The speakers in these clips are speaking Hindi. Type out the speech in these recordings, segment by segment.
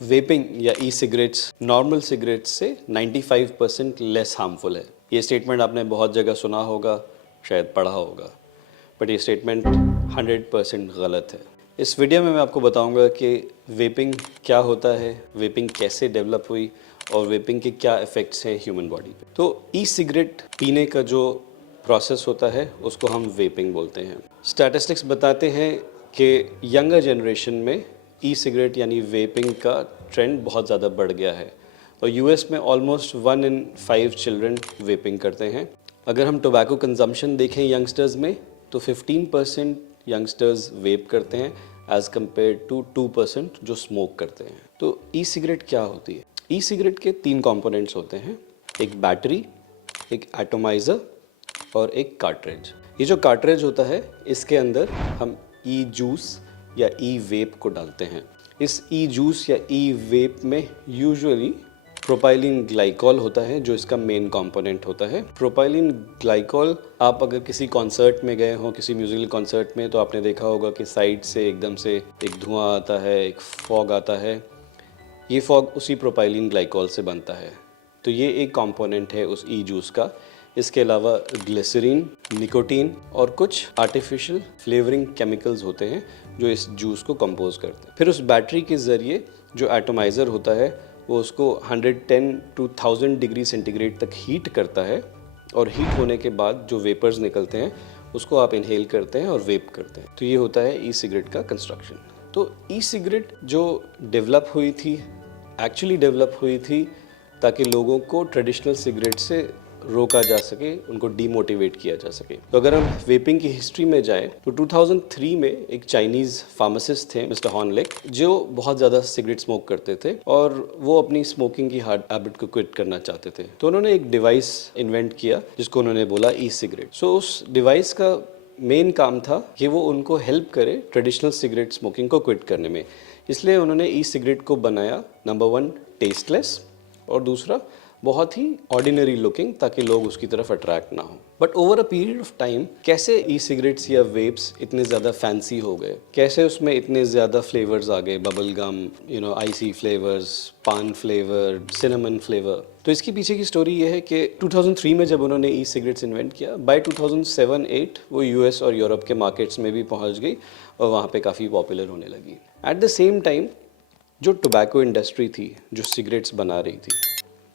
वेपिंग या ई सिगरेट्स नॉर्मल सिगरेट्स से 95% लेस हार्मफुल है। ये स्टेटमेंट आपने बहुत जगह सुना होगा, शायद पढ़ा होगा, बट ये स्टेटमेंट 100% गलत है। इस वीडियो में मैं आपको बताऊंगा कि वेपिंग क्या होता है, वेपिंग कैसे डेवलप हुई और वेपिंग के क्या इफ़ेक्ट्स हैं ह्यूमन बॉडी पे। तो ई सिगरेट पीने का जो प्रोसेस होता है उसको हम वेपिंग बोलते हैं। स्टैटिस्टिक्स बताते हैं कि यंगर जनरेशन में ई सिगरेट यानी वेपिंग का ट्रेंड बहुत ज़्यादा बढ़ गया है और यूएस में ऑलमोस्ट 1 in 5 चिल्ड्रन वेपिंग करते हैं। अगर हम टोबैको कंजम्पशन देखें यंगस्टर्स में तो 15% यंगस्टर्स वेप करते हैं एज़ कम्पेयर टू 2% जो स्मोक करते हैं। तो ई सिगरेट क्या होती है? ई सिगरेट के 3 कंपोनेंट्स होते हैं, एक बैटरी, एक एटोमाइज़र और एक कार्ट्रिज। ये जो कार्ट्रिज होता है इसके अंदर हम ई जूस या ई वेप को डालते हैं। इस ई जूस या ई वेप में यूजुअली प्रोपाइलिन ग्लाइकॉल होता है जो इसका मेन कंपोनेंट होता है। प्रोपाइलिन ग्लाइकॉल, आप अगर किसी कॉन्सर्ट में गए हो, किसी म्यूजिकल कॉन्सर्ट में, तो आपने देखा होगा कि साइड से एकदम से एक धुआं आता है, एक फॉग आता है। ये फॉग उसी प्रोपाइलिन ग्लाइकॉल से बनता है। तो ये एक कंपोनेंट है उस ई जूस का। इसके अलावा ग्लिसरीन, निकोटीन और कुछ आर्टिफिशियल फ्लेवरिंग केमिकल्स होते हैं जो इस जूस को कंपोज करते हैं। फिर उस बैटरी के ज़रिए जो एटोमाइज़र होता है वो उसको 110 to 1000 डिग्री सेंटीग्रेड तक हीट करता है और हीट होने के बाद जो वेपर्स निकलते हैं उसको आप इनहेल करते हैं और वेप करते हैं। तो ये होता है ई सिगरेट का कंस्ट्रक्शन। तो ई सिगरेट जो डेवलप हुई थी, एक्चुअली डेवलप हुई थी ताकि लोगों को ट्रेडिशनल सिगरेट से रोका जा सके, उनको डीमोटिवेट किया जा सके। तो अगर हम वेपिंग की हिस्ट्री में जाएं तो 2003 में एक चाइनीज़ फार्मासिस्ट थे मिस्टर हॉर्नलेक, जो बहुत ज़्यादा सिगरेट स्मोक करते थे और वो अपनी स्मोकिंग की हार्ड हैबिट को क्विट करना चाहते थे। तो उन्होंने एक डिवाइस इन्वेंट किया जिसको उन्होंने बोला ई सिगरेट। सो उस डिवाइस का मेन काम था कि वो उनको हेल्प करे ट्रेडिशनल सिगरेट स्मोकिंग को क्विट करने में। इसलिए उन्होंने ई सिगरेट को बनाया, नंबर 1 टेस्टलेस और दूसरा बहुत ही ऑर्डिनरी लुकिंग, ताकि लोग उसकी तरफ अट्रैक्ट ना हो। But over a period of time कैसे ई सिगरेट्स या वेप्स इतने ज़्यादा फैंसी हो गए, कैसे उसमें इतने ज़्यादा फ्लेवर्स आ गए, बबल गम, आइसी फ्लेवर्स, पान फ्लेवर, सिनेमन फ्लेवर। तो इसके पीछे की स्टोरी ये है कि 2003 में जब उन्होंने ई सिगरेट्स इन्वेंट किया, बाय 2007-8 वो यूएस और यूरोप के मार्केट्स में भी पहुंच गई और वहाँ पे काफ़ी पॉपुलर होने लगी। एट द सेम टाइम जो टोबैको इंडस्ट्री थी, जो सिगरेट्स बना रही थी,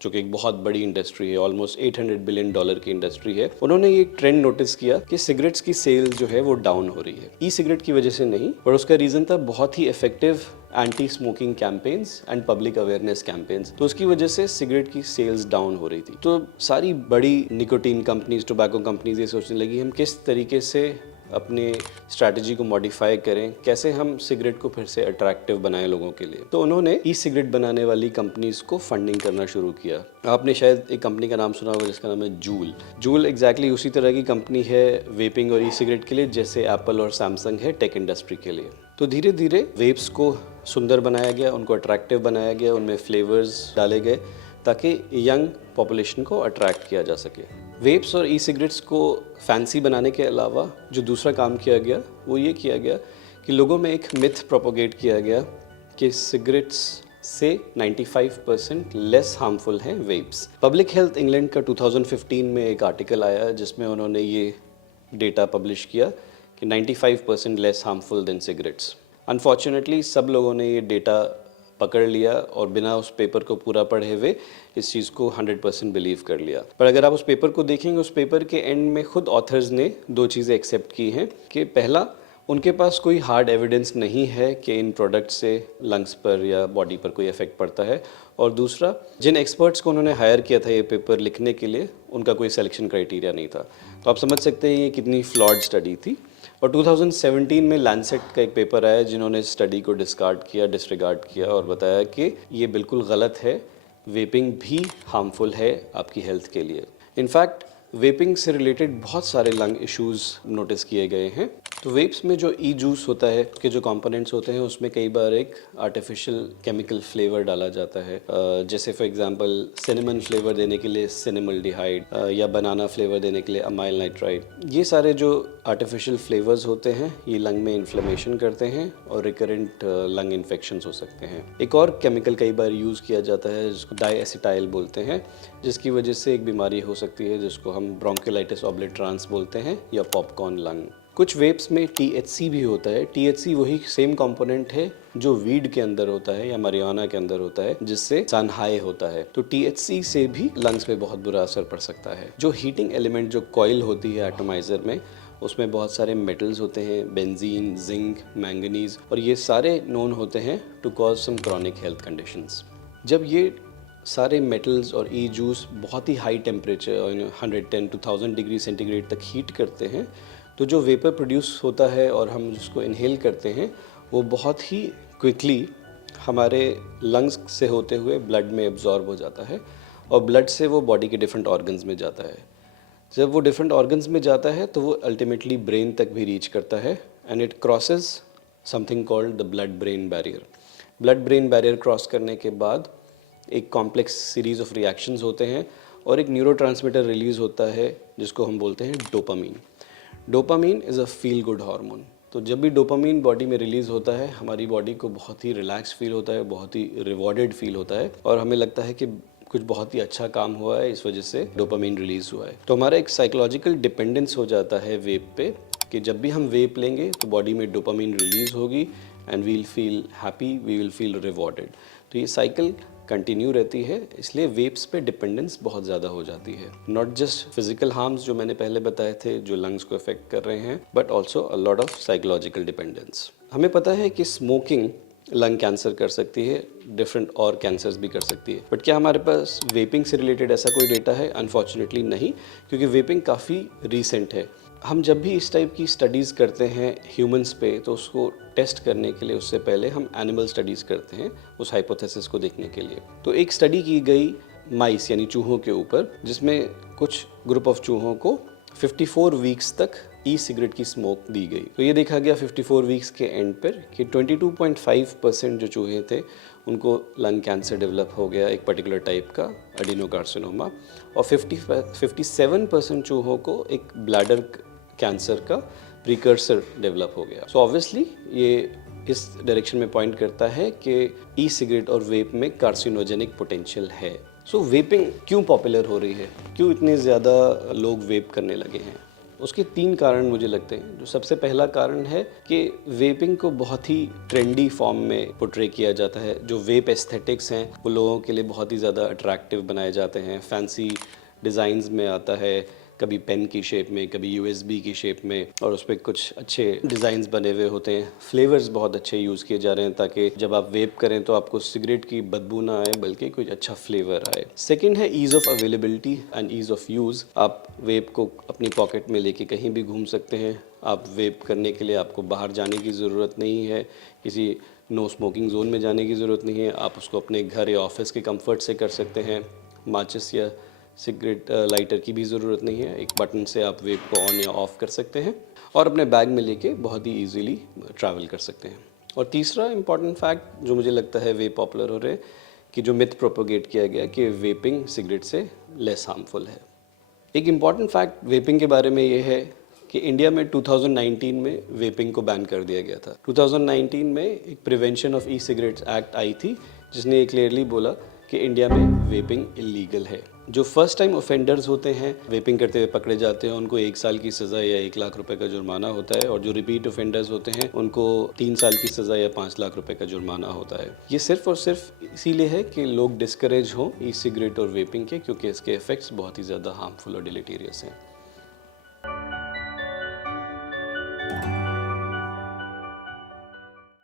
जो कि एक बहुत बड़ी इंडस्ट्री है, ऑलमोस्ट $800 बिलियन की इंडस्ट्री है, उन्होंने ये ट्रेंड नोटिस किया कि सिगरेट्स की सेल्स जो है वो डाउन हो रही है। ई सिगरेट की वजह से नहीं, पर उसका रीज़न था बहुत ही effective anti smoking campaigns and public awareness campaigns. तो उसकी वजह से सिगरेट की सेल्स डाउन हो रही थी। तो सारी बड़ी निकोटीन कंपनीज, टोबैको कंपनीज ये सोचने लगी हम किस तरीके से अपने स्ट्रैटेजी को मॉडिफाई करें, कैसे हम सिगरेट को फिर से अट्रैक्टिव बनाएं लोगों के लिए। तो उन्होंने ई सिगरेट बनाने वाली कंपनीज को फंडिंग करना शुरू किया। आपने शायद एक कंपनी का नाम सुना होगा जिसका नाम है जूल। जूल एग्जैक्टली उसी तरह की कंपनी है वेपिंग और ई सिगरेट के लिए जैसे एप्पल और सैमसंग है टेक इंडस्ट्री के लिए। तो धीरे धीरे वेप्स को सुंदर बनाया गया, उनको अट्रैक्टिव बनाया गया, उनमें फ्लेवर्स डाले गए ताकि यंग पॉपुलेशन को अट्रैक्ट किया जा सके। वेप्स और ई सिगरेट्स को फैंसी बनाने के अलावा जो दूसरा काम किया गया वो ये किया गया कि लोगों में एक मिथ प्रोपोगेट किया गया कि सिगरेट्स से 95% लेस हार्मफुल हैं वेप्स। पब्लिक हेल्थ इंग्लैंड का 2015 में एक आर्टिकल आया जिसमें उन्होंने ये डेटा पब्लिश किया कि 95% less harmful than cigarettes. Unfortunately सब लोगों ने ये डेटा पकड़ लिया और बिना उस पेपर को पूरा पढ़े हुए इस चीज़ को 100% बिलीव कर लिया। पर अगर आप उस पेपर को देखेंगे, उस पेपर के एंड में खुद ऑथर्स ने 2 चीज़ें एक्सेप्ट की हैं कि पहला, उनके पास कोई हार्ड एविडेंस नहीं है कि इन प्रोडक्ट से लंग्स पर या बॉडी पर कोई इफेक्ट पड़ता है, और दूसरा, जिन एक्सपर्ट्स को उन्होंने हायर किया था ये पेपर लिखने के लिए, उनका कोई सिलेक्शन क्राइटेरिया नहीं था। तो आप समझ सकते हैं ये कितनी फ्लॉड स्टडी थी। और 2017 में लैंसेट का एक पेपर आया जिन्होंने स्टडी को डिसरिगार्ड किया और बताया कि ये बिल्कुल गलत है, वेपिंग भी हार्मफुल है आपकी हेल्थ के लिए। इनफैक्ट वेपिंग से रिलेटेड बहुत सारे लंग इश्यूज़ नोटिस किए गए हैं। तो वेप्स में जो ई जूस होता है के जो कंपोनेंट्स होते हैं उसमें कई बार एक आर्टिफिशियल केमिकल फ्लेवर डाला जाता है, जैसे फॉर एग्जांपल सिनेमन फ्लेवर देने के लिए सिनेमल्डिहाइड या बनाना फ्लेवर देने के लिए अमाइल नाइट्राइड। ये सारे जो आर्टिफिशियल फ्लेवर्स होते हैं ये लंग में इन्फ्लेमेशन करते हैं और रिकरेंट लंग इन्फेक्शंस हो सकते हैं। एक और केमिकल कई बार यूज़ किया जाता है जिसको डाईएसिटाइल बोलते हैं, जिसकी वजह से एक बीमारी हो सकती है जिसको हम ब्रोंकियोलाइटिस ऑब्लिटरांस बोलते हैं या पॉपकॉर्न लंग। कुछ वेप्स में THC भी होता है। THC वही सेम कंपोनेंट है जो वीड के अंदर होता है या marijuana के अंदर होता है, जिससे इंसान हाई होता है। तो THC से भी लंग्स पे बहुत बुरा असर पड़ सकता है। जो हीटिंग एलिमेंट जो कॉइल होती है एटोमाइजर में, उसमें बहुत सारे मेटल्स होते हैं, बेंजीन, जिंक, मैंगनीज, और ये सारे नोन होते हैं to cause some chronic health conditions. जब ये सारे मेटल्स और ई जूस बहुत ही high temperature 110 to 1000 degree centigrade तक हीट करते हैं, तो जो वेपर प्रोड्यूस होता है और हम जिसको इनहेल करते हैं वो बहुत ही क्विकली हमारे लंग्स से होते हुए ब्लड में एब्जॉर्ब हो जाता है और ब्लड से वो बॉडी के डिफरेंट ऑर्गन्स में जाता है। जब वो डिफरेंट ऑर्गन्स में जाता है तो वो अल्टीमेटली ब्रेन तक भी रीच करता है and it crosses something called the blood brain barrier. Blood brain barrier cross करने के बाद एक कॉम्प्लेक्स सीरीज ऑफ रिएक्शंस होते हैं और एक न्यूरोट्रांसमीटर रिलीज होता है जिसको हम बोलते हैं dopamine. Dopamine is a feel good hormone. तो जब भी डोपामीन बॉडी में रिलीज़ होता है हमारी बॉडी को बहुत ही रिलैक्स फील होता है, बहुत ही रिवॉर्डेड फील होता है और हमें लगता है कि कुछ बहुत ही अच्छा काम हुआ है, इस वजह से डोपामीन रिलीज़ हुआ है। तो हमारा एक साइकोलॉजिकल डिपेंडेंस हो जाता है वेप पे कि जब भी हम वेप लेंगे तो बॉडी में डोपामीन रिलीज़ होगी and we will feel happy, we will feel rewarded. तो ये साइकिल कंटिन्यू रहती है, इसलिए वेप्स पे डिपेंडेंस बहुत ज़्यादा हो जाती है। नॉट जस्ट फिजिकल हार्म्स जो मैंने पहले बताए थे जो लंग्स को अफेक्ट कर रहे हैं, but also a lot of psychological dependence. हमें पता है कि स्मोकिंग लंग कैंसर कर सकती है, डिफरेंट और कैंसर्स भी कर सकती है, बट क्या हमारे पास वेपिंग से रिलेटेड ऐसा कोई डेटा है? अनफॉर्चुनेटली नहीं, क्योंकि वेपिंग काफ़ी रीसेंट है। हम जब भी इस टाइप की स्टडीज़ करते हैं ह्यूमंस पे तो उसको टेस्ट करने के लिए उससे पहले हम एनिमल स्टडीज़ करते हैं उस हाइपोथेसिस को देखने के लिए। तो एक स्टडी की गई माइस यानी चूहों के ऊपर, जिसमें कुछ ग्रुप ऑफ चूहों को 54 वीक्स तक ई सिगरेट की स्मोक दी गई। तो ये देखा गया 54 वीक्स के एंड पर कि 22.5% जो चूहे थे उनको लंग कैंसर डेवलप हो गया, एक पर्टिकुलर टाइप का एडिनोकार्सिनोमा, और 57% चूहों को एक ब्लैडर कैंसर का प्रीकर्सर डेवलप हो गया। सो ऑब्वियसली ये इस डायरेक्शन में पॉइंट करता है कि ई सिगरेट और वेप में कार्सिनोजेनिक पोटेंशियल है। सो वेपिंग क्यों पॉपुलर हो रही है, क्यों इतने ज़्यादा लोग वेप करने लगे हैं? उसके 3 कारण मुझे लगते हैं। जो सबसे पहला कारण है कि वेपिंग को बहुत ही ट्रेंडी फॉर्म में पोर्ट्रे किया जाता है। जो वेप एस्थेटिक्स हैं वो लोगों के लिए बहुत ही ज़्यादा अट्रैक्टिव बनाए जाते हैं, फैंसी डिज़ाइंस में आता है, कभी पेन की शेप में, कभी USB की शेप में, और उस पर कुछ अच्छे डिज़ाइंस बने हुए होते हैं। फ्लेवर्स बहुत अच्छे यूज़ किए जा रहे हैं ताकि जब आप वेप करें तो आपको सिगरेट की बदबू ना आए बल्कि कुछ अच्छा फ्लेवर आए। सेकंड है ease of availability and ease of use. आप वेप को अपनी पॉकेट में लेके कहीं भी घूम सकते हैं। आप वेप करने के लिए आपको बाहर जाने की ज़रूरत नहीं है, किसी नो स्मोकिंग जोन में जाने की ज़रूरत नहीं है। आप उसको अपने घर या ऑफिस के कंफर्ट से कर सकते हैं। माचिस या सिगरेट लाइटर की भी ज़रूरत नहीं है, एक बटन से आप वेप को ऑन या ऑफ़ कर सकते हैं और अपने बैग में लेके बहुत ही इजीली ट्रैवल कर सकते हैं। और तीसरा इम्पॉर्टेंट फैक्ट जो मुझे लगता है वेप पॉपुलर हो रहे हैं कि जो मिथ प्रोपोगेट किया गया कि वेपिंग सिगरेट से लेस हार्मफुल है। एक इम्पॉर्टेंट फैक्ट वेपिंग के बारे में ये है कि इंडिया में 2019 में वेपिंग को बैन कर दिया गया था। 2019 में एक prevention of e cigarettes act आई थी जिसने ये क्लियरली बोला कि इंडिया में वेपिंग इलीगल है। जो फर्स्ट टाइम ऑफेंडर्स होते हैं वेपिंग करते हुए पकड़े जाते हैं उनको 1 साल की सज़ा या 1 लाख रुपए का जुर्माना होता है, और जो रिपीट ऑफेंडर्स होते हैं उनको 3 साल की सज़ा या 5 लाख रुपए का जुर्माना होता है। ये सिर्फ और सिर्फ इसीलिए है कि लोग डिस्करेज हों ई सिगरेट और वेपिंग के, क्योंकि इसके इफेक्ट्स बहुत ही ज़्यादा हार्मफुल और डिलीटेरियस हैं।